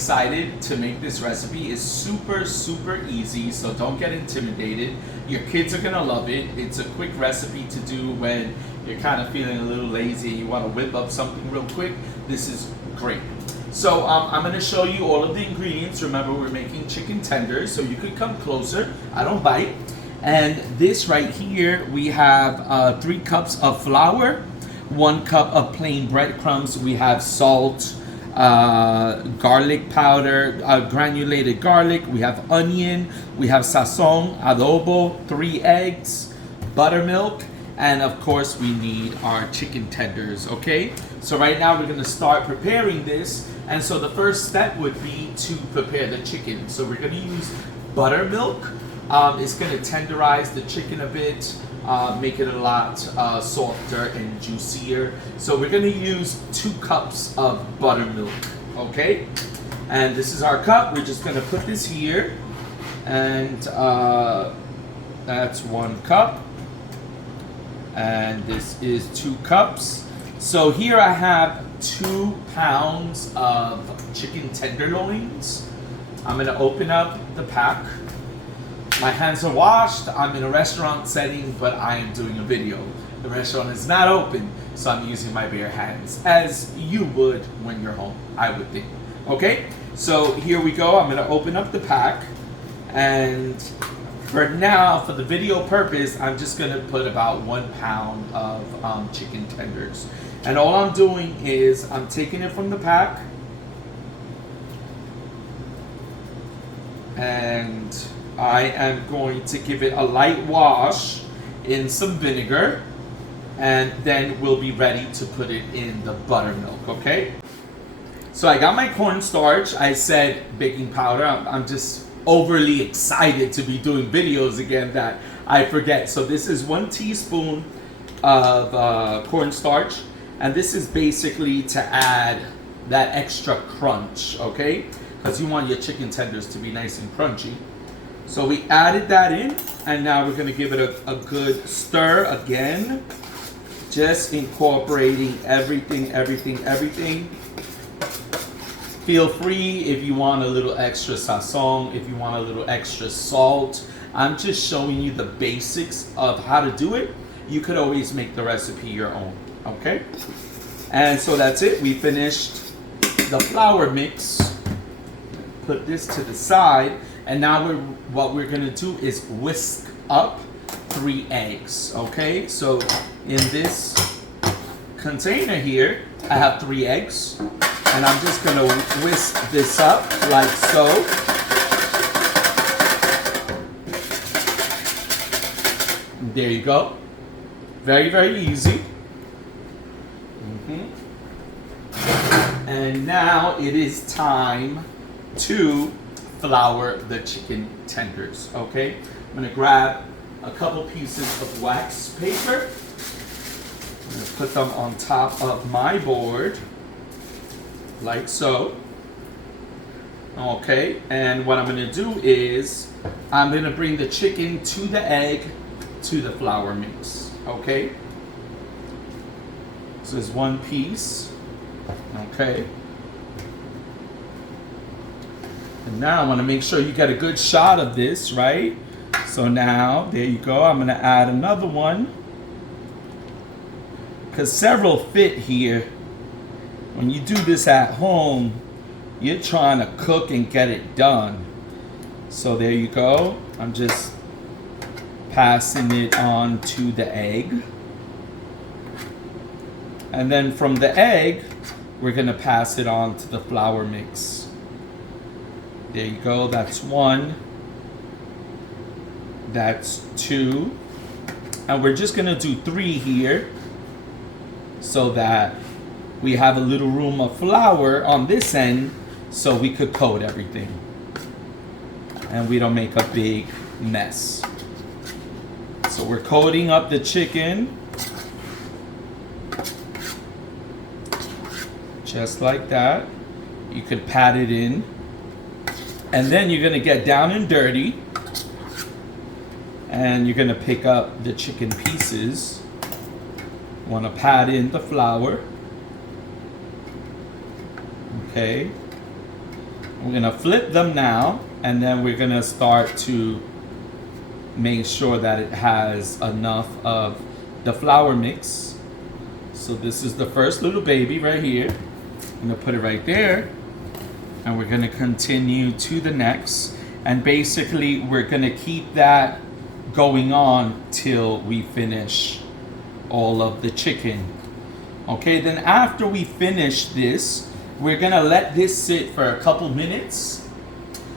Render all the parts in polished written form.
excited to make this recipe. It's super easy, so don't get intimidated. Your kids are gonna love it. It's a quick recipe to do when you're kind of feeling a little lazy and you want to whip up something real quick. This is great. So I'm gonna show you all of the ingredients. Remember, we're making chicken tenders, so you could come closer. I don't bite. And this right here, we have 3 cups of flour, 1 cup of plain breadcrumbs. We have salt, garlic powder, granulated garlic. We have onion. We have sazon, adobo, 3 eggs, buttermilk, and of course we need our chicken tenders. Okay, so right now we're going to start preparing this. And so the first step would be to prepare the chicken. So we're going to use buttermilk. It's going to tenderize the chicken a bit, make it a lot softer and juicier. So we're going to use 2 cups of buttermilk, okay? And this is our cup. We're just going to put this here, and that's 1 cup, and this is 2 cups. So here I have 2 pounds of chicken tenderloins. I'm going to open up the pack. My hands are washed. I'm in a restaurant setting, but I am doing a video. The restaurant is not open, so I'm using my bare hands, as you would when you're home, I would think. Okay, so here we go. I'm gonna open up the pack, and for now, for the video purpose, I'm just gonna put about 1 pound of chicken tenders. And all I'm doing is I'm taking it from the pack, and I am going to give it a light wash in some vinegar, and then we'll be ready to put it in the buttermilk, okay? So I got my cornstarch. I said baking powder. I'm just overly excited to be doing videos again that I forget. So this is 1 teaspoon of cornstarch, and this is basically to add that extra crunch, okay? Because you want your chicken tenders to be nice and crunchy. So we added that in, and now we're gonna give it a good stir again. Just incorporating everything. Feel free if you want a little extra sazon, if you want a little extra salt. I'm just showing you the basics of how to do it. You could always make the recipe your own, okay? And so that's it. We finished the flour mix. Put this to the side. And now what we're gonna do is whisk up 3 eggs, okay? So in this container here, I have 3 eggs, and I'm just gonna whisk this up like so. There you go. Very easy. And now it is time to flour the chicken tenders, okay? I'm gonna grab a couple pieces of wax paper. I'm gonna put them on top of my board, like so. Okay, and what I'm gonna do is, I'm gonna bring the chicken to the egg, to the flour mix, okay? So there's 1 piece, okay? And now I want to make sure you get a good shot of this, right? So now, there you go. I'm going to add another one, because several fit here. When you do this at home, you're trying to cook and get it done. So there you go. I'm just passing it on to the egg. And then from the egg, we're going to pass it on to the flour mix. There you go, that's 1. That's 2. And we're just gonna do 3 here, so that we have a little room of flour on this end, so we could coat everything. And we don't make a big mess. So we're coating up the chicken. Just like that. You could pat it in. And then you're gonna get down and dirty, and you're gonna pick up the chicken pieces. Wanna pat in the flour. Okay. We're gonna flip them now, and then we're gonna start to make sure that it has enough of the flour mix. So this is the first little baby right here. I'm gonna put it right there, and we're gonna continue to the next. And basically, we're gonna keep that going on till we finish all of the chicken. Okay, then after we finish this, we're gonna let this sit for a couple minutes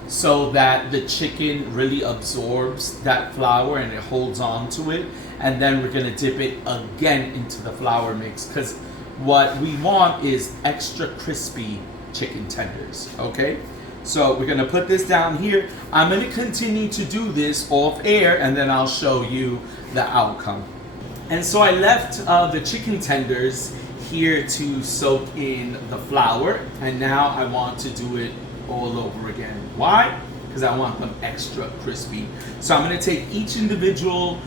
so that the chicken really absorbs that flour and it holds on to it. And then we're gonna dip it again into the flour mix, because what we want is extra crispy chicken tenders, okay? So we're gonna put this down here. I'm gonna continue to do this off air, and then I'll show you the outcome. And so I left the chicken tenders here to soak in the flour, and now I want to do it all over again. Why? Because I want them extra crispy. So I'm gonna take each individual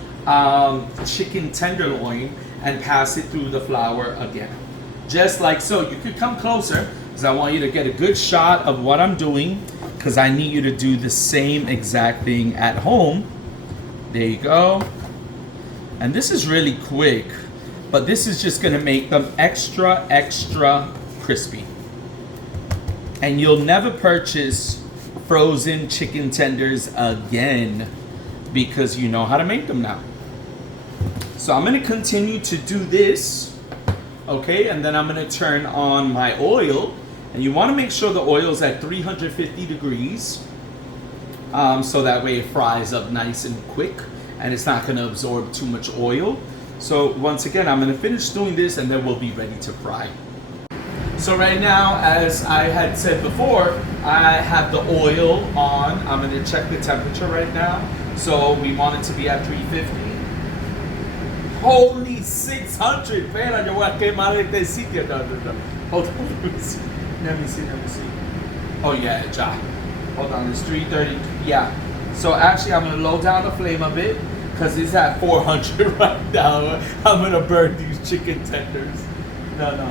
chicken tenderloin and pass it through the flour again. Just like so. You could come closer, because I want you to get a good shot of what I'm doing, because I need you to do the same exact thing at home. There you go. And this is really quick, but this is just gonna make them extra, extra crispy. And you'll never purchase frozen chicken tenders again, because you know how to make them now. So I'm gonna continue to do this, okay? And then I'm gonna turn on my oil. And you wanna make sure the oil's at 350 degrees, so that way it fries up nice and quick, and it's not gonna absorb too much oil. So once again, I'm gonna finish doing this, and then we'll be ready to fry. So right now, as I had said before, I have the oil on. I'm gonna check the temperature right now. So we want it to be at 350. Holy 600! Espera, yo voy a quemar este sitio. No. Hold on, let me see. Let me see. Oh yeah, ja. Hold on, it's 330. Yeah. So actually, I'm gonna low down the flame a bit, because it's at 400 right now. I'm gonna burn these chicken tenders. No.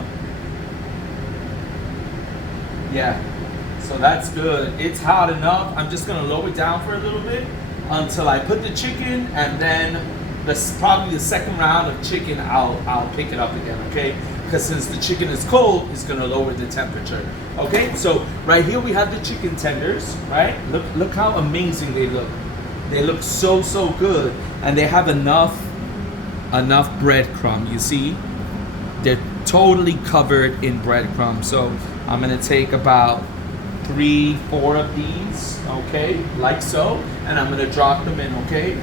Yeah, so that's good. It's hot enough. I'm just gonna lower it down for a little bit until I put the chicken, and then probably the second round of chicken, I'll pick it up again, okay? Because since the chicken is cold, it's gonna lower the temperature. Okay, so right here we have the chicken tenders, right? Look how amazing they look. They look so good, and they have enough breadcrumb. You see, they're totally covered in breadcrumb. So I'm gonna take about 3-4 of these, okay, like so, and I'm gonna drop them in, okay?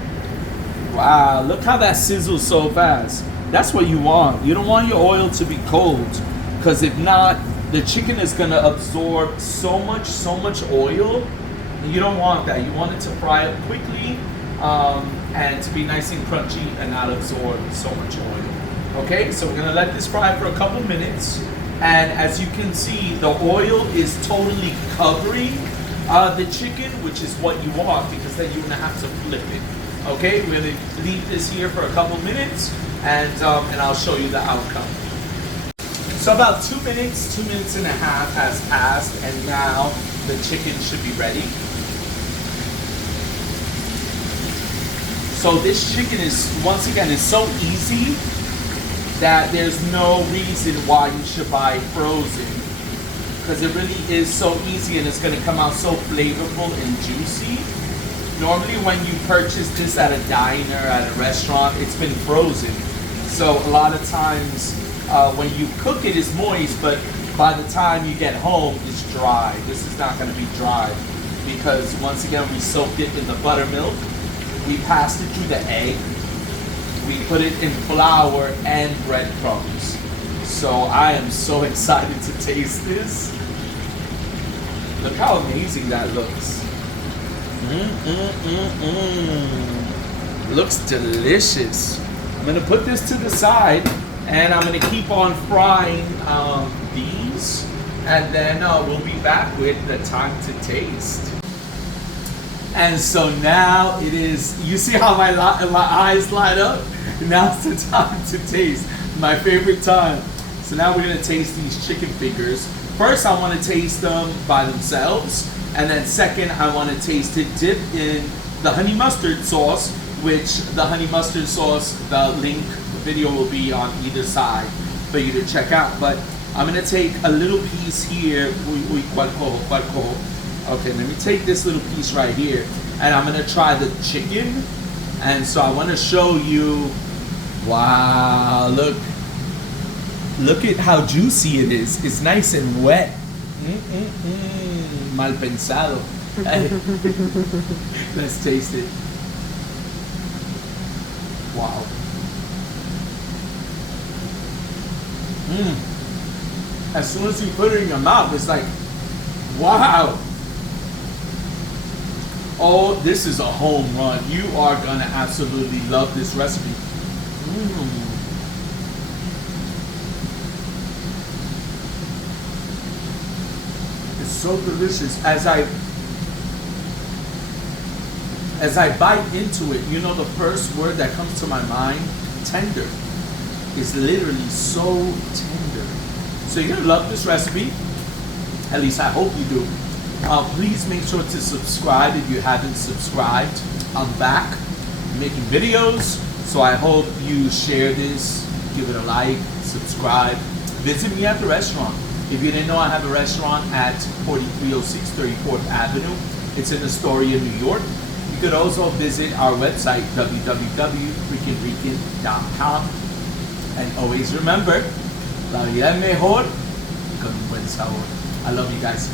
Wow, look how that sizzles so fast. That's what you want. You don't want your oil to be cold, because if not, the chicken is gonna absorb so much oil. You don't want that. You want it to fry up quickly, and to be nice and crunchy and not absorb so much oil. Okay, so we're gonna let this fry for a couple minutes. And as you can see, the oil is totally covering the chicken, which is what you want, because then you're gonna have to flip it. Okay, we're gonna leave this here for a couple minutes, and I'll show you the outcome. So about 2 minutes and a half has passed, and now the chicken should be ready. So this chicken is, once again, is so easy that there's no reason why you should buy frozen, because it really is so easy, and it's going to come out so flavorful and juicy. Normally when you purchase this at a diner, at a restaurant, it's been frozen. So a lot of times when you cook it, it's moist, but by the time you get home, it's dry. This is not going to be dry, because once again, we soaked it in the buttermilk. We passed it through the egg. We put it in flour and breadcrumbs. So I am so excited to taste this. Look how amazing that looks. Looks delicious. I'm gonna put this to the side, and I'm gonna keep on frying these, and then we'll be back with the time to taste. And so now it is, you see how my eyes light up? Now it's the time to taste, my favorite time. So now we're gonna taste these chicken fingers. first I want to taste them by themselves, and then second I want to taste it dipped in the honey mustard sauce, which the honey mustard sauce, the link video will be on either side for you to check out. But I'm gonna take a little piece here. Okay, let me take this little piece right here, and I'm gonna try the chicken. And so I want to show you. Wow, look at how juicy it is. It's nice and wet. Mal pensado. Let's taste it. Wow. As soon as you put it in your mouth, it's like, wow. Oh, this is a home run. You are gonna absolutely love this recipe. It's so delicious. As I bite into it, you know, the first word that comes to my mind, tender. It's literally so tender. So you're gonna love this recipe. At least I hope you do. Please make sure to subscribe if you haven't subscribed. I'm back making videos, so I hope you share this, give it a like, subscribe. Visit me at the restaurant. If you didn't know, I have a restaurant at 4306 34th Avenue. It's in Astoria, New York. You could also visit our website, www.freakinrican.com. And always remember, la vida es mejor con un buen sabor. I love you guys.